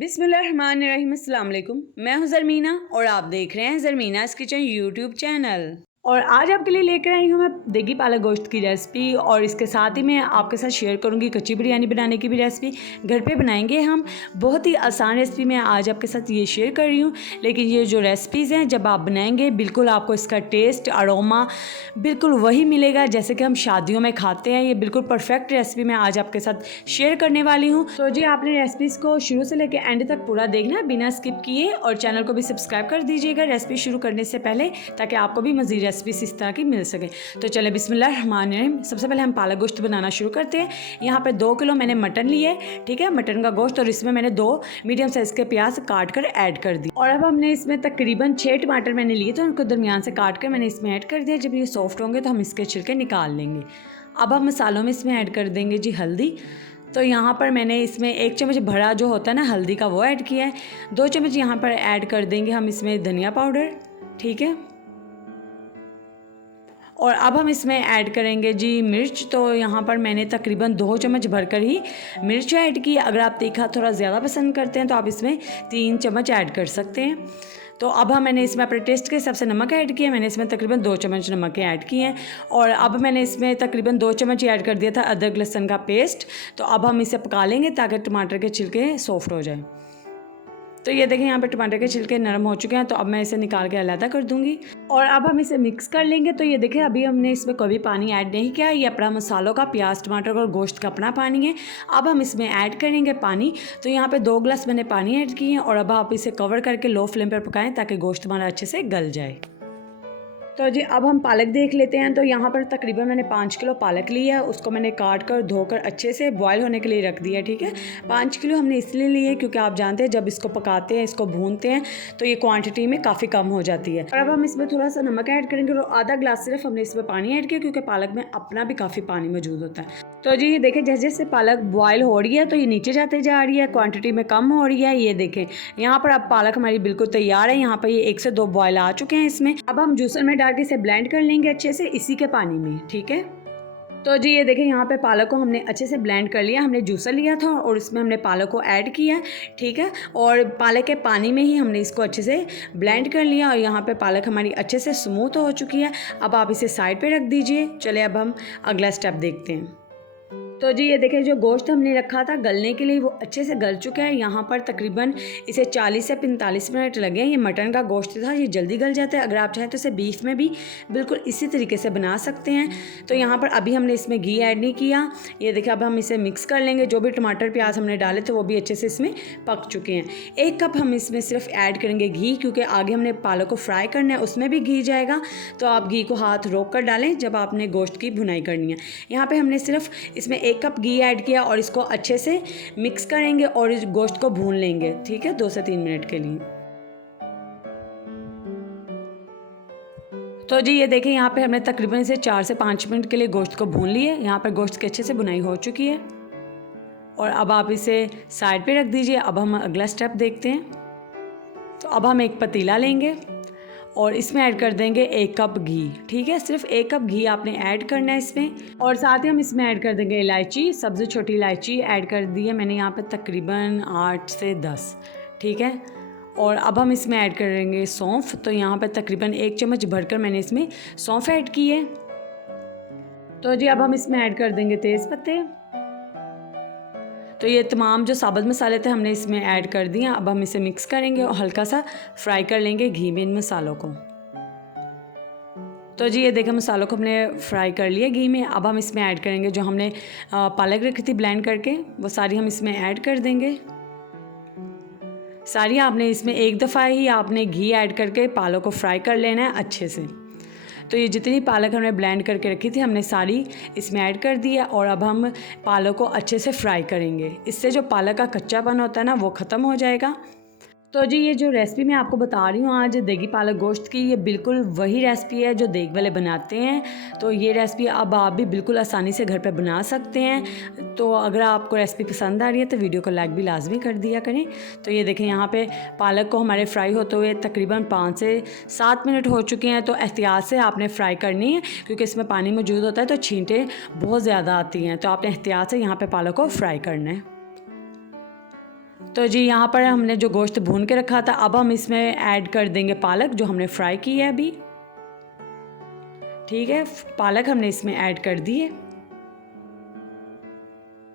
बिस्मिल्लाहिर्रहमानिर्रहीम, अस्सलाम वालेकुम। मैं हूं ज़रमीना और आप देख रहे हैं ज़रमीनास किचन यूट्यूब चैनल। और आज आपके लिए लेकर आई हूं मैं देगी पालक गोश्त की रेसिपी, और इसके साथ ही मैं आपके साथ शेयर करूंगी कच्ची बिरयानी बनाने की भी रेसिपी। घर पे बनाएंगे हम, बहुत ही आसान रेसिपी मैं आज आपके साथ ये शेयर कर रही हूँ। लेकिन ये जो रेसिपीज़ हैं जब आप बनाएंगे बिल्कुल आपको इसका टेस्ट अरोमा बिल्कुल वही मिलेगा जैसे कि हम शादियों में खाते हैं। ये बिल्कुल परफेक्ट रेसिपी मैं आज आपके साथ शेयर करने वाली हूँ। तो जी आपने रेसिपीज़ को शुरू से लेकर एंड तक पूरा देखना है बिना स्किप किए, और चैनल को भी सब्सक्राइब कर दीजिएगा रेसिपी शुरू करने से पहले, ताकि आपको भी मज़ीद रेसिपीज इस तरह की मिल सके। तो चले बिस्मिल्लाहिर्रहमानिर्रहीम। सबसे पहले हम पालक गोश्त बनाना शुरू करते हैं। यहाँ पे 2 किलो मैंने मटन लिया है, ठीक है, मटन का गोश्त, और इसमें मैंने 2 मीडियम साइज़ के प्याज काट कर ऐड कर दी। और अब हमने इसमें तकरीबन 6 टमाटर मैंने लिए थे, उनको दरमियान से काट कर मैंने इसमें ऐड कर दिया। जब ये सॉफ्ट होंगे तो हम इसके छिलके निकाल लेंगे। अब हम मसालों में इसमें ऐड कर देंगे जी हल्दी। तो यहाँ पर मैंने इसमें 1 चम्मच भरा जो होता है ना हल्दी का, वो ऐड किया है। 2 चम्मच यहाँ पर ऐड कर देंगे हम इसमें धनिया पाउडर, ठीक है। और अब हम इसमें ऐड करेंगे जी मिर्च। तो यहाँ पर मैंने तकरीबन 2 चम्मच भरकर ही मिर्च ऐड की। अगर आप तीखा थोड़ा ज़्यादा पसंद करते हैं तो आप इसमें 3 चम्मच ऐड कर सकते हैं। तो अब मैंने इसमें अपने टेस्ट के हिसाब से नमक ऐड किया। मैंने इसमें तकरीबन 2 चम्मच नमक ऐड किए हैं। और अब मैंने इसमें तकरीबन 2 चम्मच ऐड कर दिया था अदरक लहसुन का पेस्ट। तो अब हम इसे पका लेंगे ताकि टमाटर के छिलके सॉफ्ट हो जाए। तो ये देखें यहाँ पे टमाटर के छिलके नरम हो चुके हैं। तो अब मैं इसे निकाल के अलग कर दूंगी, और अब हम इसे मिक्स कर लेंगे। तो ये देखें अभी हमने इसमें कोई भी पानी ऐड नहीं किया, ये अपना मसालों का, प्याज टमाटर और गोश्त का अपना पानी है। अब हम इसमें ऐड करेंगे पानी। तो यहाँ पे 2 गिलास मैंने पानी ऐड किए हैं, और अब आप इसे कवर करके लो फ्लेम पर पकाएं ताकि गोश्त हमारा अच्छे से गल जाए। तो जी अब हम पालक देख लेते हैं। तो यहाँ पर तकरीबन मैंने 5 किलो पालक लिया है, उसको मैंने काट कर धोकर अच्छे से बॉयल होने के लिए रख दिया, ठीक है। 5 किलो हमने इसलिए लिए है क्योंकि आप जानते हैं जब इसको पकाते हैं, इसको भूनते हैं तो ये क्वांटिटी में काफ़ी कम हो जाती है। और अब हम इसमें थोड़ा सा नमक ऐड करेंगे, और आधा गिलास सिर्फ हमने इसमें पानी ऐड किया क्योंकि पालक में अपना भी काफ़ी पानी मौजूद होता है। तो जी ये देखें जैसे जैसे पालक बॉयल हो रही है तो ये नीचे जाते जा रही है, क्वांटिटी में कम हो रही है। ये देखें यहाँ पर अब पालक हमारी बिल्कुल तैयार है। यहाँ पर ये 1 से 2 बॉयल आ चुके हैं इसमें। अब हम जूसर में डाल के इसे ब्लेंड कर लेंगे अच्छे से इसी के पानी में, ठीक है। तो जी ये देखें यहाँ पे पालक को हमने अच्छे से ब्लेंड कर लिया। हमने जूसर लिया था और इसमें हमने पालक को ऐड किया, ठीक है। और पालक के पानी में ही हमने इसको अच्छे से ब्लेंड कर लिया, और यहाँ पे पालक हमारी अच्छे से स्मूथ हो चुकी है। अब आप इसे साइड पे रख दीजिए। चले अब हम अगला स्टेप देखते हैं। तो जी ये देखें जो गोश्त हमने रखा था गलने के लिए वो अच्छे से गल चुका है। यहाँ पर तकरीबन इसे 40 से 45 मिनट लगे हैं। ये मटन का गोश्त था, ये जल्दी गल जाता है। अगर आप चाहें तो इसे बीफ में भी बिल्कुल इसी तरीके से बना सकते हैं। तो यहाँ पर अभी हमने इसमें घी ऐड नहीं किया। ये देखें अब हम इसे मिक्स कर लेंगे। जो भी टमाटर प्याज हमने डाले थे वो भी अच्छे से इसमें पक चुके हैं। 1 कप हम इसमें सिर्फ ऐड करेंगे घी, क्योंकि आगे हमने पालक को फ्राई करना है, उसमें भी घी जाएगा। तो आप घी को हाथ रोक कर डालें जब आपने गोश्त की भुनाई करनी है। यहाँ पर हमने सिर्फ इसमें 1 कप घी ऐड किया, और इसको अच्छे से मिक्स करेंगे और इस गोश्त को भून लेंगे, ठीक है, 2 से 3 मिनट के लिए। तो जी ये देखें यहाँ पे हमने तकरीबन इसे 4 से 5 मिनट के लिए गोश्त को भून लिए। यहाँ पर गोश्त की अच्छे से भुनाई हो चुकी है, और अब आप इसे साइड पे रख दीजिए। अब हम अगला स्टेप देखते हैं। तो अब हम एक पतीला लेंगे और इसमें ऐड कर देंगे 1 कप घी, ठीक है। सिर्फ 1 कप घी आपने ऐड करना है इसमें, और साथ ही हम इसमें ऐड कर देंगे इलायची, सबसे छोटी इलायची ऐड कर दी है मैंने यहाँ पे तकरीबन 8 से 10, ठीक है। और अब हम इसमें ऐड करेंगे सौंफ। तो यहाँ पे तकरीबन 1 चम्मच भरकर मैंने इसमें सौंफ ऐड की है। तो जी अब हम इसमें ऐड कर देंगे तेज़ पत्ते। तो ये तमाम जो साबुत मसाले थे हमने इसमें ऐड कर दिए। अब हम इसे मिक्स करेंगे और हल्का सा फ्राई कर लेंगे घी में इन मसालों को। तो जी ये देखें मसालों को हमने फ्राई कर लिया घी में। अब हम इसमें ऐड करेंगे जो हमने पालक रखी थी ब्लेंड करके, वो सारी हम इसमें ऐड कर देंगे। सारी आपने इसमें एक दफ़ा ही आपने घी ऐड करके पालक को फ्राई कर लेना है अच्छे से। तो ये जितनी पालक हमने ब्लेंड करके रखी थी हमने सारी इसमें ऐड कर दी है, और अब हम पालक को अच्छे से फ्राई करेंगे। इससे जो पालक का कच्चापन होता है ना वो ख़त्म हो जाएगा। तो जी ये जो रेसिपी मैं आपको बता रही हूँ आज देगी पालक गोश्त की, ये बिल्कुल वही रेसिपी है जो देग वाले बनाते हैं। तो ये रेसिपी अब आप भी बिल्कुल आसानी से घर पे बना सकते हैं। तो अगर आपको रेसिपी पसंद आ रही है तो वीडियो को लाइक भी लाजमी कर दिया करें। तो ये देखें यहाँ पे पालक को हमारे फ्राई होते हुए तकरीबन 5 से 7 मिनट हो चुके हैं। तो एहतियात से आपने फ्राई करनी है क्योंकि इसमें पानी मौजूद होता है तो छींटे बहुत ज़्यादा आती हैं। तो आपने एहतियात से यहाँ पर पालक को फ्राई करना है। तो जी यहाँ पर हमने जो गोश्त भून के रखा था, अब हम इसमें ऐड कर देंगे पालक जो हमने फ्राई की है अभी। ठीक है, पालक हमने इसमें ऐड कर दी है।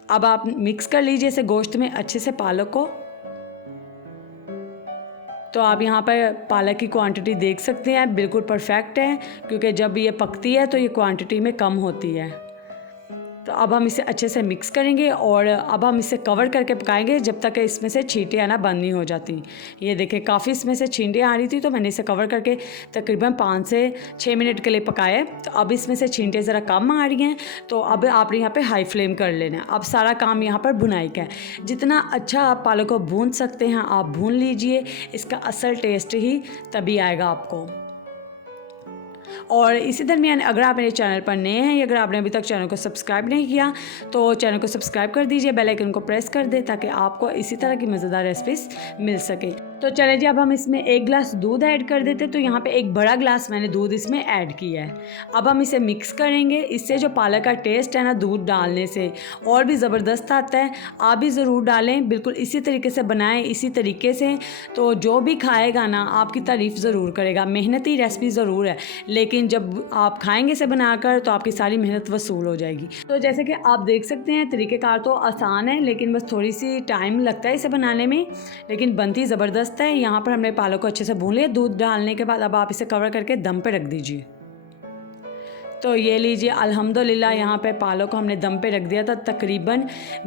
अब आप मिक्स कर लीजिए इसे गोश्त में अच्छे से पालक को। तो आप यहाँ पर पालक की क्वांटिटी देख सकते हैं, बिल्कुल परफेक्ट है, क्योंकि जब ये पकती है तो ये क्वांटिटी में कम होती है। तो अब हम इसे अच्छे से मिक्स करेंगे और अब हम इसे कवर करके पकाएंगे जब तक इसमें से छींटे आना बंद नहीं हो जाती। ये देखें, काफ़ी इसमें से छींटे आ रही थी, तो मैंने इसे कवर करके तकरीबन 5 से 6 मिनट के लिए पकाया। तो अब इसमें से छींटे ज़रा कम आ रही हैं, तो अब आपने यहाँ पे हाई फ्लेम कर लेना है। अब सारा काम यहाँ पर भुनाई का है। जितना अच्छा आप पालक को भून सकते हैं आप भून लीजिए, इसका असल टेस्ट ही तभी आएगा आपको। और इसी दरमियान अगर आप मेरे चैनल पर नए हैं या अगर आपने अभी तक चैनल को सब्सक्राइब नहीं किया तो चैनल को सब्सक्राइब कर दीजिए, बेल आइकन को प्रेस कर दें ताकि आपको इसी तरह की मज़ेदार रेसिपीज़ मिल सके। तो चले जी, अब हम इसमें 1 गिलास दूध ऐड कर देते। तो यहाँ पे 1 बड़ा गिलास मैंने दूध इसमें ऐड किया है। अब हम इसे मिक्स करेंगे। इससे जो पालक का टेस्ट है ना, दूध डालने से और भी ज़बरदस्त आता है। आप भी ज़रूर डालें, बिल्कुल इसी तरीके से बनाएं, इसी तरीके से। तो जो भी खाएगा ना आपकी तारीफ़ ज़रूर करेगा। मेहनती रेसिपी ज़रूर है, लेकिन जब आप खाएंगे इसे बनाकर तो आपकी सारी मेहनत वसूल हो जाएगी। तो जैसे कि आप देख सकते हैं, तरीक़ेकार तो आसान है, लेकिन बस थोड़ी सी टाइम लगता है इसे बनाने में, लेकिन बनती ज़बरदस्त है। यहाँ पर हमने पालक को अच्छे से भून लिया। दूध डालने के बाद अब आप इसे कवर करके दम पे रख दीजिए। तो ये लीजिए, अल्हम्दुलिल्लाह यहाँ पे पालक को हमने दम पे रख दिया था तकरीबन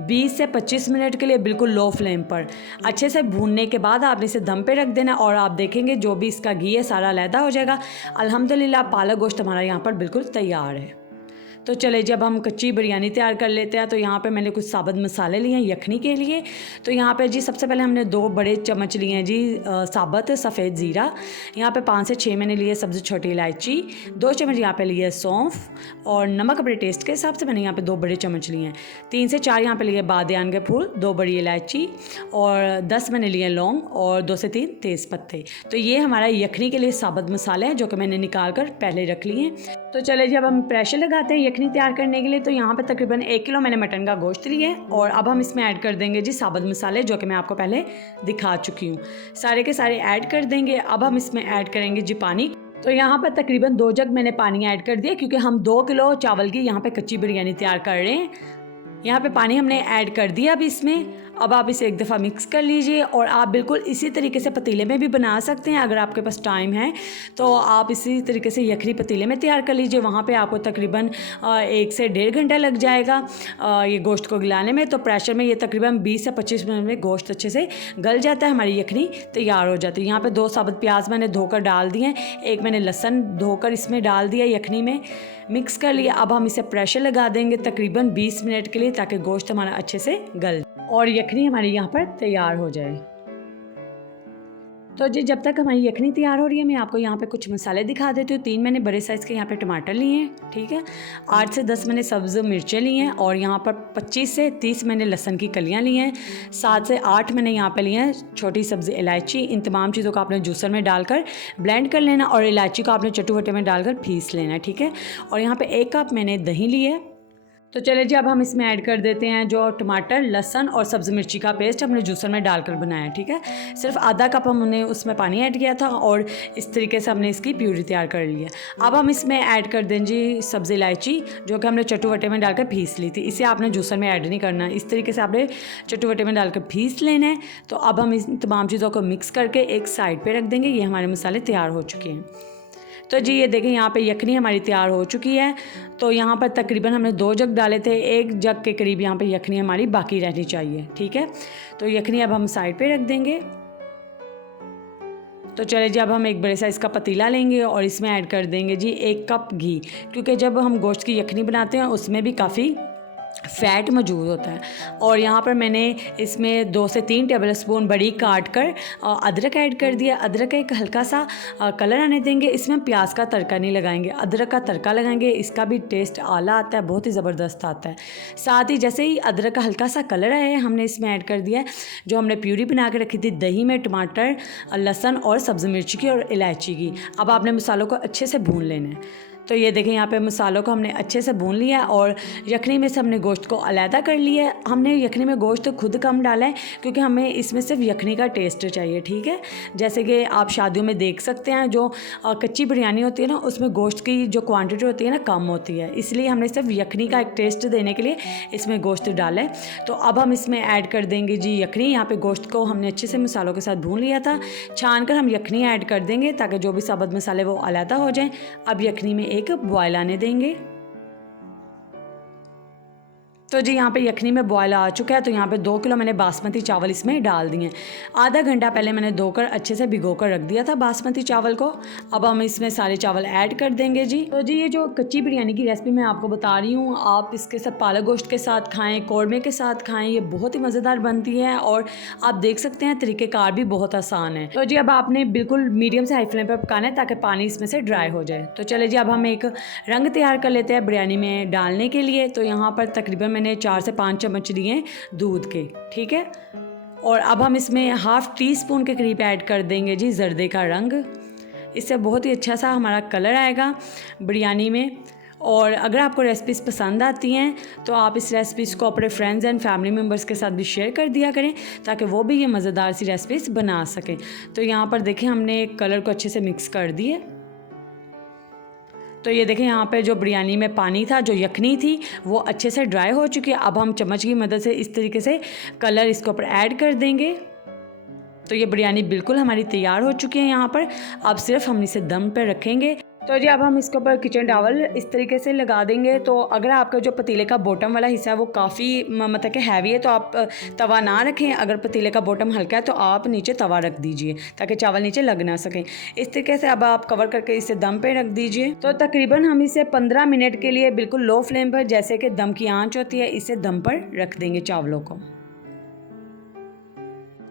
20 से 25 मिनट के लिए, बिल्कुल लो फ्लेम पर। अच्छे से भूनने के बाद आपने इसे दम पे रख देना और आप देखेंगे जो भी इसका घी है सारा अलहदा हो जाएगा। अल्हम्दुलिल्लाह पालक गोश्त हमारा यहाँ पर बिल्कुल तैयार है। तो चले जब हम कच्ची बिरयानी तैयार कर लेते हैं। तो यहाँ पे मैंने कुछ साबुत मसाले लिए हैं यखनी के लिए। तो यहाँ पे जी सबसे पहले हमने 2 बड़े चम्मच लिए हैं जी साबुत सफ़ेद ज़ीरा। यहाँ पे 5 से 6 मैंने लिए सब्ज़ी छोटी इलायची। 2 चम्मच यहाँ पे लिए सौंफ और नमक अपने टेस्ट के हिसाब से मैंने यहाँ पे 2 बड़े चम्मच लिए हैं। 3 से 4 यहाँ पे लिए बादियान के फूल, 2 बड़ी इलायची और 10 मैंने लिए लौंग और 2 से 3 तेज़ पत्ते। तो ये हमारा यखनी के लिए साबुत मसाले हैं जो कि मैंने निकाल कर पहले रख लिए। तो चले जब हम प्रेशर लगाते हैं यखनी तैयार करने के लिए। तो यहाँ पे तकरीबन 1 किलो मैंने मटन का गोश्त लिया है और अब हम इसमें ऐड कर देंगे जी साबुत मसाले जो कि मैं आपको पहले दिखा चुकी हूँ। सारे के सारे ऐड कर देंगे। अब हम इसमें ऐड करेंगे जी पानी। तो यहाँ पर तकरीबन 2 जग मैंने पानी ऐड कर दिया, क्योंकि हम 2 किलो चावल की यहाँ पे कच्ची बिरयानी तैयार कर रहे हैं। यहाँ पे पानी हमने ऐड कर दिया अब इसमें। अब आप इसे एक दफ़ा मिक्स कर लीजिए और आप बिल्कुल इसी तरीके से पतीले में भी बना सकते हैं। अगर आपके पास टाइम है तो आप इसी तरीके से यखनी पतीले में तैयार कर लीजिए। वहाँ पे आपको तकरीबन 1 से 1.5 घंटा लग जाएगा ये गोश्त को गलाने में। तो प्रेशर में ये तकरीबन 20 से 25 मिनट में गोश्त अच्छे से गल जाता है, हमारी यखनी तैयार हो जाती है। यहाँ पर 2 साबुत प्याज मैंने धोकर डाल दिए हैं, 1 मैंने लहसुन धोकर इसमें डाल दिया यखनी में, मिक्स कर लिया। अब हम इसे प्रेशर लगा देंगे तकरीबन 20 मिनट के लिए, ताकि गोश्त हमारा अच्छे से गल और यखनी हमारी यहाँ पर तैयार हो जाए। तो जी जब तक हमारी यखनी तैयार हो रही है, मैं आपको यहाँ पे कुछ मसाले दिखा देती हूँ। 3 मैंने बड़े साइज़ के यहाँ पे टमाटर लिए हैं, ठीक है। 8 से 10 मैंने सब्ज़ मिर्चें ली हैं और यहाँ पर 25 से 30 मैंने लहसुन की कलियाँ ली हैं। 7 से 8 मैंने यहाँ पे लिए हैं छोटी सब्ज़ी इलायची। इन तमाम चीज़ों को आपने जूसर में डालकर ब्लेंड कर लेना और इलायची को आपने चट्टू वट्टे में डालकर पीस लेना है, ठीक है। और यहाँ पर 1 कप मैंने दही ली है। तो चलिए जी अब हम इसमें ऐड कर देते हैं जो टमाटर, लहसुन और सब्ज़ी मिर्ची का पेस्ट हमने जूसर में डालकर बनाया है, ठीक है। सिर्फ आधा कप हमने उसमें पानी ऐड किया था और इस तरीके से हमने इसकी प्यूरी तैयार कर ली है। अब हम इसमें ऐड कर दें जी सब्ज़ी इलायची जो कि हमने चट्टू वट्टे में डालकर पीस ली थी। इसे आपने जूसर में ऐड नहीं करना, इस तरीके से आपने चट्टू वट्टे में डालकर पीस लेना है। तो अब हम इस तमाम चीज़ों को मिक्स करके एक साइड पर रख देंगे। ये हमारे मसाले तैयार हो चुके हैं। तो जी ये देखें यहाँ पे यखनी हमारी तैयार हो चुकी है। तो यहाँ पर तकरीबन हमने 2 जग डाले थे, 1 जग के करीब यहाँ पे यखनी हमारी बाकी रहनी चाहिए, ठीक है। तो यखनी अब हम साइड पे रख देंगे। तो चले जी अब हम एक बड़े साइज़ का पतीला लेंगे और इसमें ऐड कर देंगे जी 1 कप घी, क्योंकि जब हम गोश्त की यखनी बनाते हैं उसमें भी काफ़ी फ़ैट मौजूद होता है। और यहाँ पर मैंने इसमें 2 से 3 टेबल स्पून बड़ी काट कर अदरक ऐड कर दिया। अदरक का एक हल्का सा कलर आने देंगे। इसमें प्याज का तड़का नहीं लगाएंगे, अदरक का तड़का लगाएंगे। इसका भी टेस्ट आला आता है, बहुत ही ज़बरदस्त आता है। साथ ही जैसे ही अदरक का हल्का सा कलर आया, हमने इसमें ऐड कर दिया जो हमने प्यूरी बना के रखी थी दही में, टमाटर, लहसुन और सब्ज़ी मिर्ची की और इलायची की। अब आपने मसालों को अच्छे से भून लेना है। तो ये देखें यहाँ पे मसालों को हमने अच्छे से भून लिया और यखनी में से हमने गोश्त को अलहदा कर लिया है। हमने यखनी में गोश्त खुद कम डाला है क्योंकि हमें इसमें सिर्फ यखनी का टेस्ट चाहिए, ठीक है। जैसे कि आप शादियों में देख सकते हैं जो कच्ची बिरयानी होती है ना, उसमें गोश्त की जो क्वांटिटी होती है ना कम होती है, इसलिए हमने सिर्फ यखनी का एक टेस्ट देने के लिए इसमें गोश्त डाला है। तो अब हम इसमें ऐड कर देंगे जी यखनी। यहाँ पर गोश्त को हमने अच्छे से मसालों के साथ भून लिया था, छान कर हम यखनी ऐड कर देंगे ताकि जो भी साबुत मसाले वो अलहदा हो जाएं। अब यखनी में एक बॉयल आने देंगे। तो जी यहाँ पे यखनी में बॉयल आ चुका है। तो यहाँ पे 2 किलो मैंने बासमती चावल इसमें डाल दिए। आधा घंटा पहले मैंने धोकर अच्छे से भिगोकर रख दिया था बासमती चावल को। अब हम इसमें सारे चावल ऐड कर देंगे जी। तो जी ये जो कच्ची बिरयानी की रेसिपी मैं आपको बता रही हूँ, आप इसके साथ पालक गोश्त के साथ खाएँ, कौरमे के साथ खाएँ, ये बहुत ही मज़ेदार बनती है और आप देख सकते हैं तरीक़ेकार भी बहुत आसान है। तो जी अब आपने बिल्कुल मीडियम से हाई फ्लेम पर पकाना है ताकि पानी इसमें से ड्राई हो जाए। तो चले जी अब हम एक रंग तैयार कर लेते हैं बिरयानी में डालने के लिए। तो यहाँ पर तकरीबन मैंने 4 से 5 चम्मच लिए दूध के, ठीक है। और अब हम इसमें हाफ़ टी स्पून के करीब ऐड कर देंगे जी जर्दे का रंग। इससे बहुत ही अच्छा सा हमारा कलर आएगा बिरयानी में। और अगर आपको रेसिपीज़ पसंद आती हैं तो आप इस रेसिपीज़ को अपने फ्रेंड्स एंड फैमिली मेम्बर्स के साथ भी शेयर कर दिया करें ताकि वो भी ये मज़ेदार सी रेसिपीज़ बना सकें। तो यहाँ पर देखें हमने कलर को अच्छे से मिक्स कर दिए। तो ये देखें यहाँ पे जो बिरयानी में पानी था, जो यखनी थी, वो अच्छे से ड्राई हो चुकी है। अब हम चम्मच की मदद से इस तरीके से कलर इसके ऊपर ऐड कर देंगे। तो ये बिरयानी बिल्कुल हमारी तैयार हो चुकी है यहाँ पर। अब सिर्फ हम इसे दम पे रखेंगे। तो जी अब हम इसके ऊपर किचन टॉवल इस तरीके से लगा देंगे। तो अगर आपका जो पतीले का बॉटम वाला हिस्सा है वो काफ़ी मतलब कि हैवी है तो आप तवा ना रखें। अगर पतीले का बॉटम हल्का है तो आप नीचे तवा रख दीजिए ताकि चावल नीचे लग ना सकें। इस तरीके से अब आप कवर करके इसे दम पे रख दीजिए। तो तकरीबन हम इसे 15 मिनट के लिए बिल्कुल लो फ्लेम पर, जैसे कि दम की आंच होती है, इसे दम पर रख देंगे चावलों को।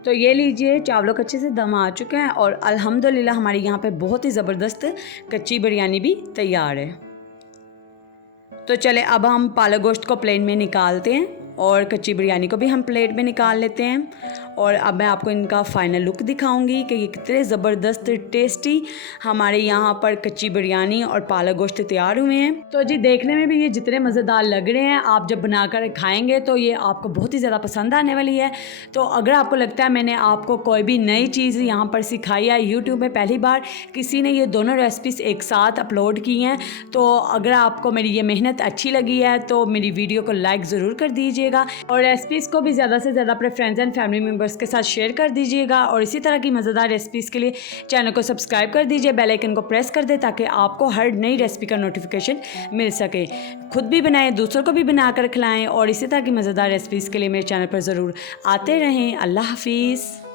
तो ये लीजिए चावलों को अच्छे से दम आ चुका है और अल्हम्दुलिल्लाह हमारी यहाँ पे बहुत ही ज़बरदस्त कच्ची बिरयानी भी तैयार है। तो चले अब हम पालक गोश्त को प्लेट में निकालते हैं और कच्ची बिरयानी को भी हम प्लेट में निकाल लेते हैं। और अब मैं आपको इनका फ़ाइनल लुक दिखाऊंगी कि ये कितने ज़बरदस्त टेस्टी हमारे यहाँ पर कच्ची बिरयानी और पालक गोश्त तैयार हुए हैं। तो जी देखने में भी ये जितने मज़ेदार लग रहे हैं, आप जब बनाकर खाएंगे तो ये आपको बहुत ही ज़्यादा पसंद आने वाली है। तो अगर आपको लगता है मैंने आपको कोई भी नई चीज़ यहाँ पर सिखाई है, यूट्यूब में पहली बार किसी ने ये दोनों रेसिपीज़ एक साथ अपलोड की हैं, तो अगर आपको मेरी ये मेहनत अच्छी लगी है तो मेरी वीडियो को लाइक ज़रूर कर दीजिएगा और रेसिपीज़ को भी ज़्यादा से ज़्यादा अपने फ्रेंड्स एंड फैमिली मेम्बर्स के साथ शेयर कर दीजिएगा। और इसी तरह की मज़ेदार रेसिपीज़ के लिए चैनल को सब्सक्राइब कर दीजिए, बेल आइकन को प्रेस कर दे ताकि आपको हर नई रेसिपी का नोटिफिकेशन मिल सके। खुद भी बनाएं, दूसरों को भी बना कर खिलाएं और इसी तरह की मज़ेदार रेसिपीज़ के लिए मेरे चैनल पर ज़रूर आते रहें। अल्लाह हाफिज़।